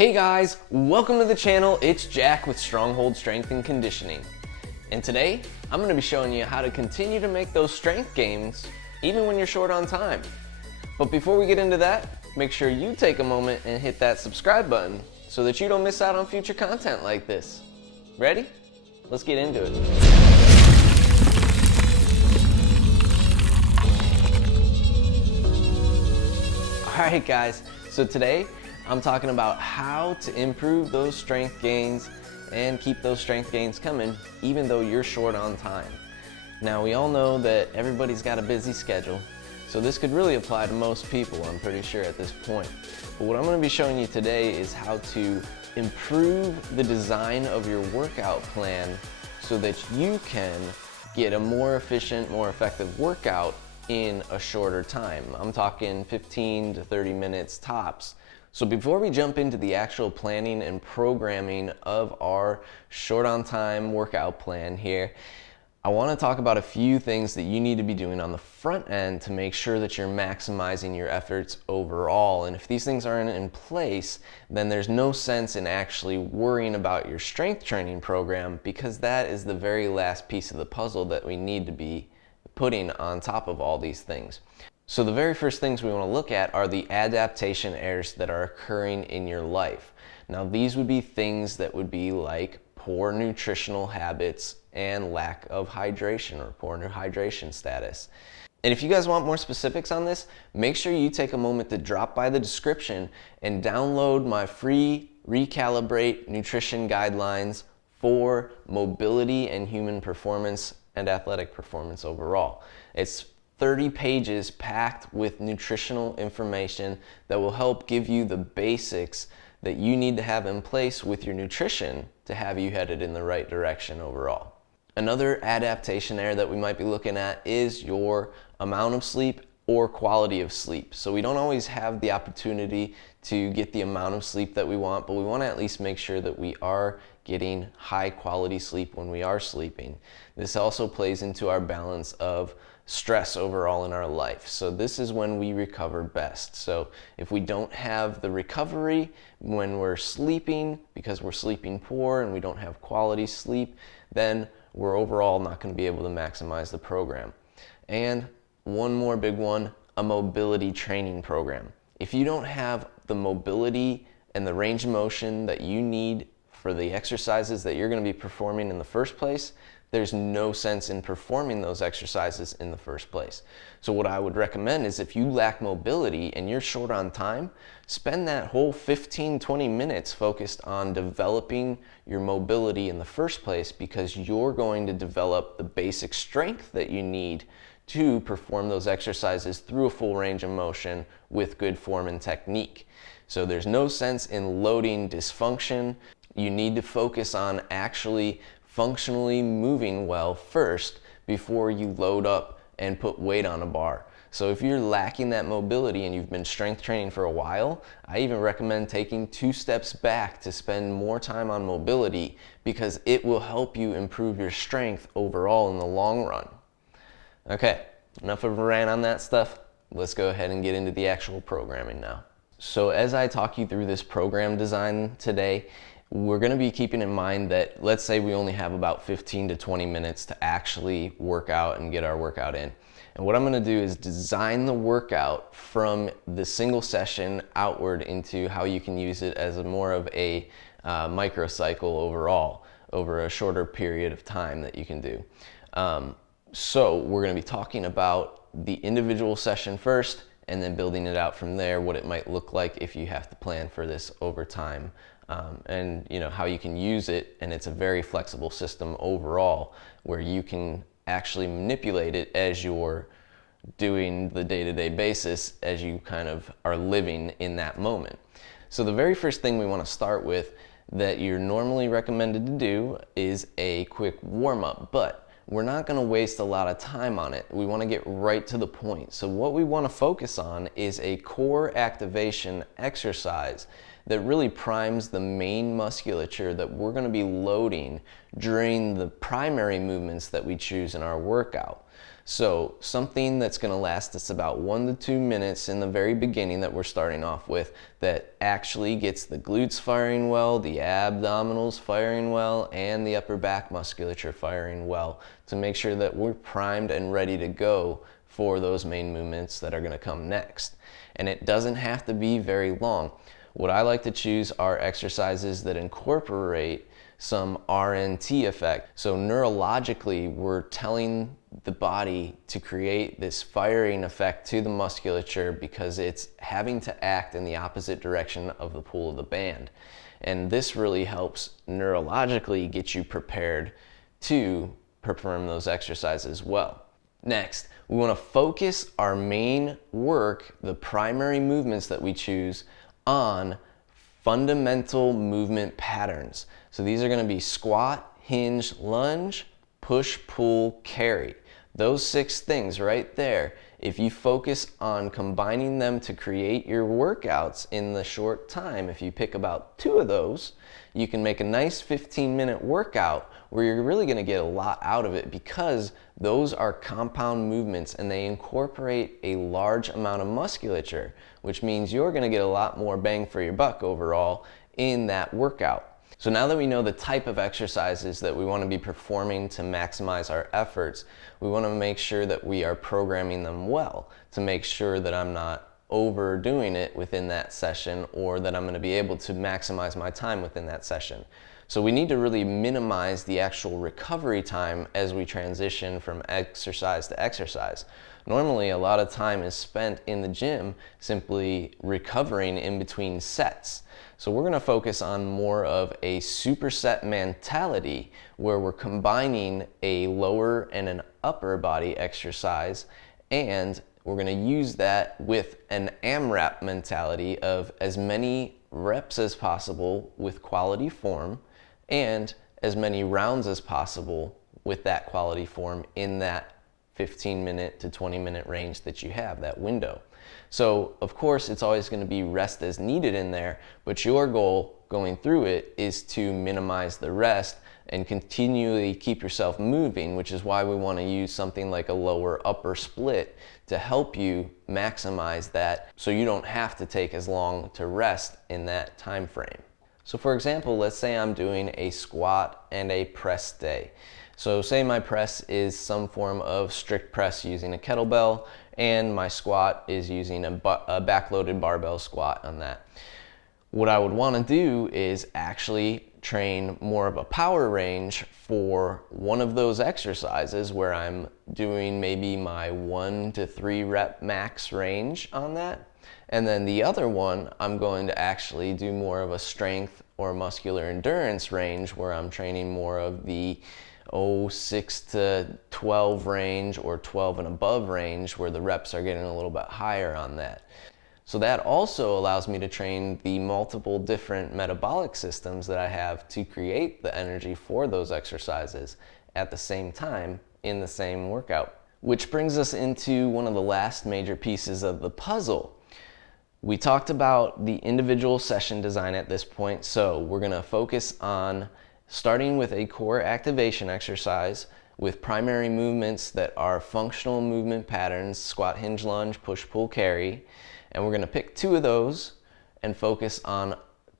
Hey guys, welcome to the channel. It's Jack with Stronghold Strength and Conditioning. And today, I'm going to be showing you how to continue to make those strength gains even when you're short on time. But before we get into that, make sure you take a moment and hit that subscribe button so that you don't miss out on future content like this. Ready? Let's get into it. Alright guys, so today I'm talking about how to improve those strength gains and keep those strength gains coming even though you're short on time. Now we all know that everybody's got a busy schedule, so this could really apply to most people, I'm pretty sure at this point. But what I'm going to be showing you today is how to improve the design of your workout plan so that you can get a more efficient, more effective workout in a shorter time. I'm talking 15 to 30 minutes tops. So before we jump into the actual planning and programming of our short on time workout plan here, I want to talk about a few things that you need to be doing on the front end to make sure that you're maximizing your efforts overall. And if these things aren't in place, then there's no sense in actually worrying about your strength training program, because that is the very last piece of the puzzle that we need to be putting on top of all these things. So the very first things we want to look at are the adaptation errors that are occurring in your life. Now these would be things that would be like poor nutritional habits and lack of hydration or poor hydration status. And if you guys want more specifics on this, make sure you take a moment to drop by the description and download my free RECALIBRATE nutrition guidelines for mobility and human performance and athletic performance overall. It's 30 pages packed with nutritional information that will help give you the basics that you need to have in place with your nutrition to have you headed in the right direction overall. Another adaptation error that we might be looking at is your amount of sleep or quality of sleep. So we don't always have the opportunity to get the amount of sleep that we want, but we want to at least make sure that we are getting high quality sleep when we are sleeping. This also plays into our balance of stress overall in our life. So this is when we recover best. So if we don't have the recovery when we're sleeping because we're sleeping poor and we don't have quality sleep, then we're overall not going to be able to maximize the program. And one more big one, a mobility training program. If you don't have the mobility and the range of motion that you need for the exercises that you're going to be performing in the first place, there's no sense in performing those exercises in the first place. So what I would recommend is if you lack mobility and you're short on time, spend that whole 15-20 minutes focused on developing your mobility in the first place, because you're going to develop the basic strength that you need to perform those exercises through a full range of motion with good form and technique. So there's no sense in loading dysfunction. You need to focus on actually functionally moving well first before you load up and put weight on a bar. So if you're lacking that mobility and you've been strength training for a while, I even recommend taking 2 steps back to spend more time on mobility, because it will help you improve your strength overall in the long run. Okay, enough of a rant on that stuff. Let's go ahead and get into the actual programming now. So as I talk you through this program design today, we're going to be keeping in mind that, let's say we only have about 15 to 20 minutes to actually work out and get our workout in. And what I'm going to do is design the workout from the single session outward into how you can use it as more of a microcycle overall, over a shorter period of time that you can do. So we're going to be talking about the individual session first, and then building it out from there, what it might look like if you have to plan for this over time. And you know how you can use it, and it's a very flexible system overall where you can actually manipulate it as you're doing the day-to-day basis, as you kind of are living in that moment. So the very first thing we want to start with that you're normally recommended to do is a quick warm-up, but we're not going to waste a lot of time on it. We want to get right to the point. So what we want to focus on is a core activation exercise that really primes the main musculature that we're going to be loading during the primary movements that we choose in our workout. So something that's going to last us about 1 to 2 minutes in the very beginning that we're starting off with, that actually gets the glutes firing well, the abdominals firing well, and the upper back musculature firing well, to make sure that we're primed and ready to go for those main movements that are going to come next. And it doesn't have to be very long. What I like to choose are exercises that incorporate some RNT effect. So neurologically, we're telling the body to create this firing effect to the musculature because it's having to act in the opposite direction of the pull of the band. And this really helps neurologically get you prepared to perform those exercises well. Next, we want to focus our main work, the primary movements that we choose, on fundamental movement patterns. So these are going to be squat, hinge, lunge, push, pull, carry. Those 6 things right there, if you focus on combining them to create your workouts in the short time, if you pick about 2 of those, you can make a nice 15-minute workout where you're really going to get a lot out of it, because those are compound movements and they incorporate a large amount of musculature, which means you're going to get a lot more bang for your buck overall in that workout. So now that we know the type of exercises that we want to be performing to maximize our efforts, we want to make sure that we are programming them well, to make sure that I'm not overdoing it within that session, or that I'm going to be able to maximize my time within that session. So we need to really minimize the actual recovery time as we transition from exercise to exercise. Normally, a lot of time is spent in the gym simply recovering in between sets. So we're going to focus on more of a superset mentality, where we're combining a lower and an upper body exercise, and we're going to use that with an AMRAP mentality of as many reps as possible with quality form, and as many rounds as possible with that quality form in that 15-minute to 20-minute range that you have, that window. So of course it's always going to be rest as needed in there, but your goal going through it is to minimize the rest and continually keep yourself moving, which is why we want to use something like a lower upper split to help you maximize that, so you don't have to take as long to rest in that time frame. So for example, let's say I'm doing a squat and a press day. So say my press is some form of strict press using a kettlebell, and my squat is using a backloaded barbell squat on that. What I would want to do is actually train more of a power range for one of those exercises, where I'm doing maybe my 1 to 3 rep max range on that. And then the other one, I'm going to actually do more of a strength or muscular endurance range, where I'm training more of the 6 to 12 range, or 12 and above range, where the reps are getting a little bit higher on that. So that also allows me to train the multiple different metabolic systems that I have to create the energy for those exercises at the same time in the same workout. Which brings us into one of the last major pieces of the puzzle. We talked about the individual session design at this point, so we're going to focus on starting with a core activation exercise with primary movements that are functional movement patterns: squat, hinge, lunge, push, pull, carry. And we're going to pick 2 of those and focus on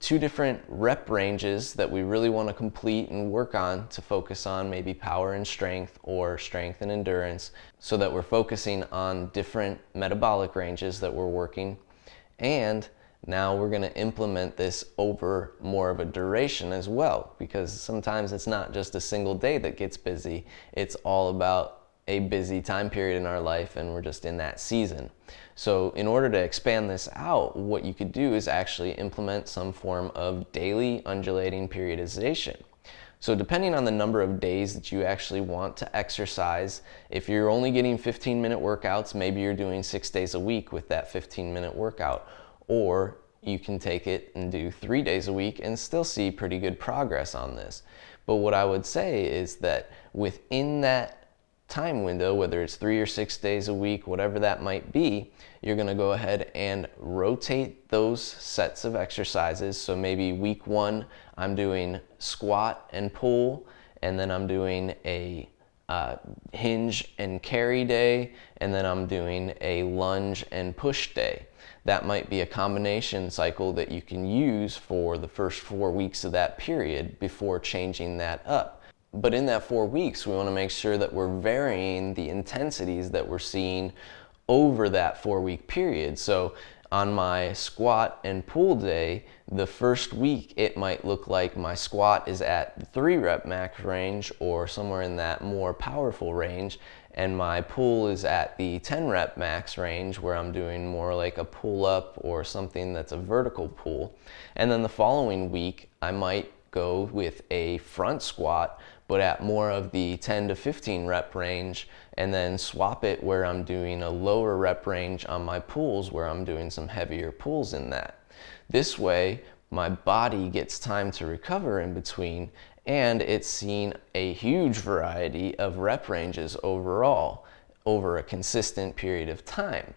2 different rep ranges that we really want to complete and work on, to focus on maybe power and strength, or strength and endurance, so that we're focusing on different metabolic ranges that we're working. And now we're going to implement this over more of a duration as well, because sometimes it's not just a single day that gets busy. It's all about a busy time period in our life, and we're just in that season. So in order to expand this out, what you could do is actually implement some form of daily undulating periodization. So depending on the number of days that you actually want to exercise, if you're only getting 15-minute workouts, maybe you're doing 6 days a week with that 15-minute workout. Or you can take it and do 3 days a week and still see pretty good progress on this. But what I would say is that within that time window, whether it's 3 or 6 days a week, whatever that might be, you're going to go ahead and rotate those sets of exercises. So maybe week 1, I'm doing squat and pull, and then I'm doing a hinge and carry day, and then I'm doing a lunge and push day. That might be a combination cycle that you can use for the first 4 weeks of that period before changing that up. But in that 4 weeks, we want to make sure that we're varying the intensities that we're seeing over that 4-week period. So on my squat and pull day, the first week it might look like my squat is at the 3 rep max range or somewhere in that more powerful range, and my pull is at the 10 rep max range where I'm doing more like a pull up or something that's a vertical pull. And then the following week I might go with a front squat but at more of the 10 to 15 rep range, and then swap it where I'm doing a lower rep range on my pulls where I'm doing some heavier pulls in that. This way my body gets time to recover in between, and it's seen a huge variety of rep ranges overall over a consistent period of time.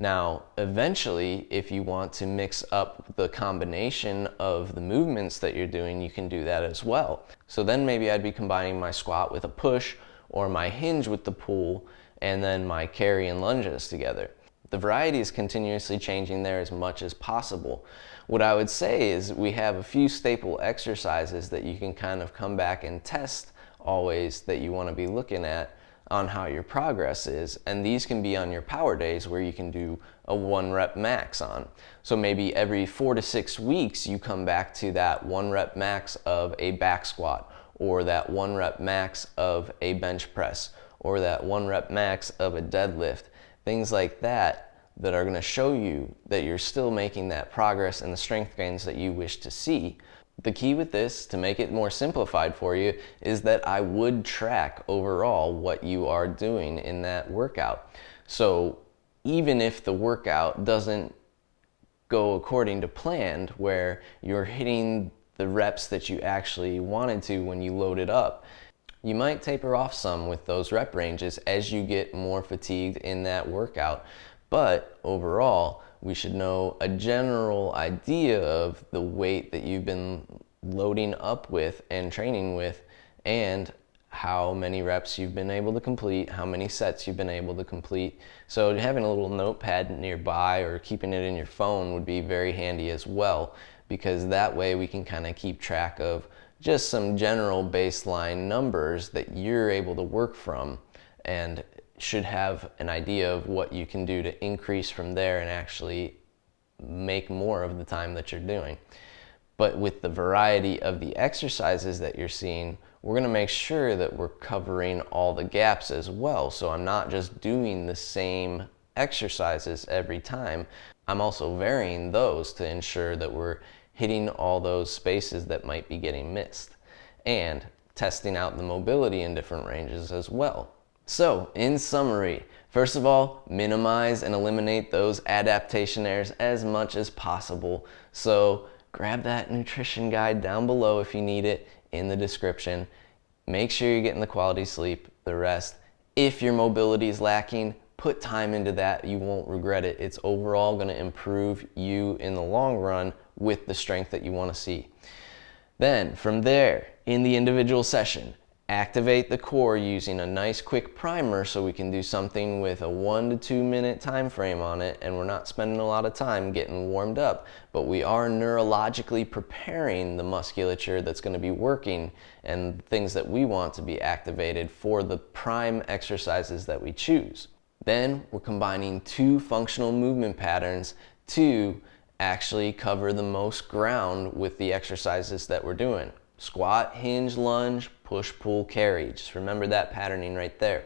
Now, eventually, if you want to mix up the combination of the movements that you're doing, you can do that as well. So then maybe I'd be combining my squat with a push, or my hinge with the pull, and then my carry and lunges together. The variety is continuously changing there as much as possible. What I would say is we have a few staple exercises that you can kind of come back and test always that you want to be looking at on how your progress is, and these can be on your power days where you can do a 1 rep max on. So maybe every 4 to 6 weeks you come back to that 1 rep max of a back squat, or that 1 rep max of a bench press, or that 1 rep max of a deadlift. Things like that that are going to show you that you're still making that progress and the strength gains that you wish to see. The key with this, to make it more simplified for you, is that I would track overall what you are doing in that workout. So even if the workout doesn't go according to plan, where you're hitting the reps that you actually wanted to when you loaded up, you might taper off some with those rep ranges as you get more fatigued in that workout. But overall, we should know a general idea of the weight that you've been loading up with and training with, and how many reps you've been able to complete, how many sets you've been able to complete. So having a little notepad nearby or keeping it in your phone would be very handy as well, because that way we can kind of keep track of just some general baseline numbers that you're able to work from, and should have an idea of what you can do to increase from there and actually make more of the time that you're doing. But with the variety of the exercises that you're seeing, we're going to make sure that we're covering all the gaps as well. So I'm not just doing the same exercises every time. I'm also varying those to ensure that we're hitting all those spaces that might be getting missed, and testing out the mobility in different ranges as well. So in summary, first of all, minimize and eliminate those adaptation errors as much as possible. So grab that nutrition guide down below if you need it, in the description. Make sure you're getting the quality sleep, the rest. If your mobility is lacking, put time into that. You won't regret it. It's overall going to improve you in the long run with the strength that you want to see. Then from there, in the individual session, activate the core using a nice quick primer, so we can do something with a 1 to 2 minute time frame on it, and we're not spending a lot of time getting warmed up, but we are neurologically preparing the musculature that's going to be working and things that we want to be activated for the prime exercises that we choose. Then we're combining 2 functional movement patterns to actually cover the most ground with the exercises that we're doing. Squat, hinge, lunge, push, pull, carry. Just remember that patterning right there.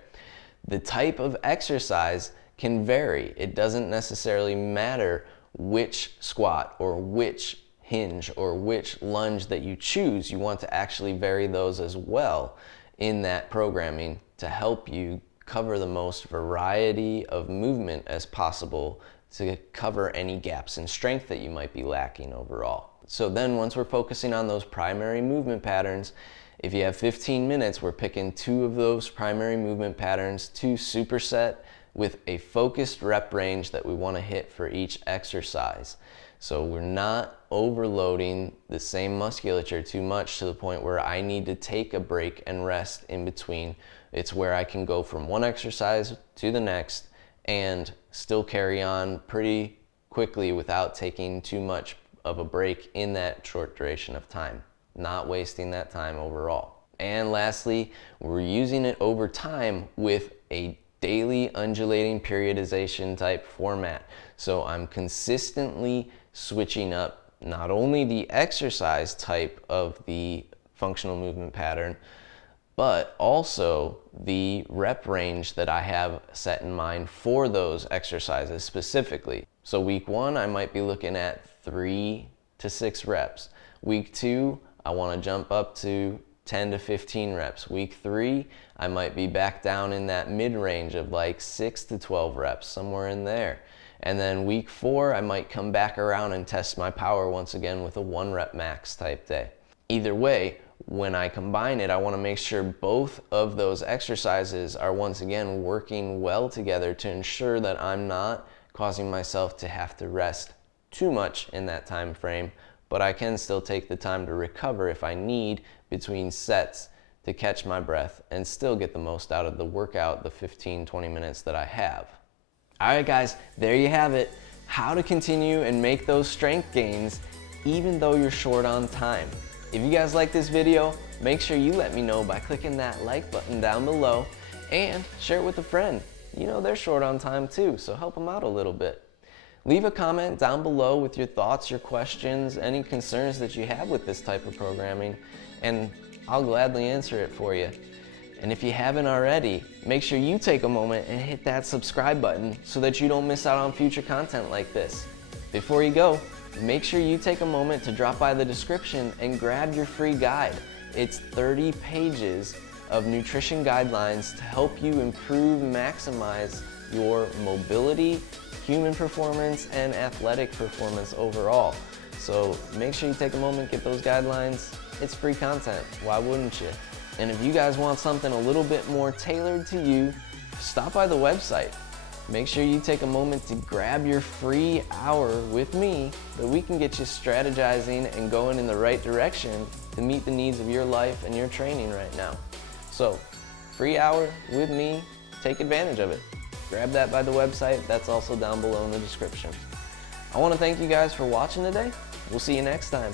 The type of exercise can vary. It doesn't necessarily matter which squat or which hinge or which lunge that you choose. You want to actually vary those as well in that programming to help you cover the most variety of movement as possible, to cover any gaps in strength that you might be lacking overall. So then once we're focusing on those primary movement patterns, if you have 15 minutes, we're picking 2 of those primary movement patterns to superset with a focused rep range that we want to hit for each exercise. So we're not overloading the same musculature too much to the point where I need to take a break and rest in between It's where I can go from one exercise to the next and still carry on pretty quickly without taking too much of a break in that short duration of time, not wasting that time overall. And lastly, we're using it over time with a daily undulating periodization type format. So I'm consistently switching up not only the exercise type of the functional movement pattern, but also the rep range that I have set in mind for those exercises specifically. So week 1, I might be looking at 3 to 6 reps. Week 2, I want to jump up to 10 to 15 reps. Week 3, I might be back down in that mid-range of like 6 to 12 reps, somewhere in there. And then week 4, I might come back around and test my power once again with a 1 rep max type day. Either way, when I combine it, I want to make sure both of those exercises are once again working well together to ensure that I'm not causing myself to have to rest too much in that time frame, but I can still take the time to recover if I need between sets to catch my breath and still get the most out of the workout, the 15-20 minutes that I have. All right guys, there you have it. How to continue and make those strength gains even though you're short on time. If you guys like this video, make sure you let me know by clicking that like button down below and share it with a friend. You know they're short on time too, so help them out a little bit. Leave a comment down below with your thoughts, your questions, any concerns that you have with this type of programming, and I'll gladly answer it for you. And if you haven't already, make sure you take a moment and hit that subscribe button so that you don't miss out on future content like this. Before you go, make sure you take a moment to drop by the description and grab your free guide. It's 30 pages of nutrition guidelines to help you improve, maximize your mobility, human performance, and athletic performance overall. So make sure you take a moment, get those guidelines. It's free content, why wouldn't you? And if you guys want something a little bit more tailored to you, stop by the website. Make sure you take a moment to grab your free hour with me so we can get you strategizing and going in the right direction to meet the needs of your life and your training right now. So, free hour with me, take advantage of it. Grab that by the website, that's also down below in the description. I want to thank you guys for watching today. We'll see you next time.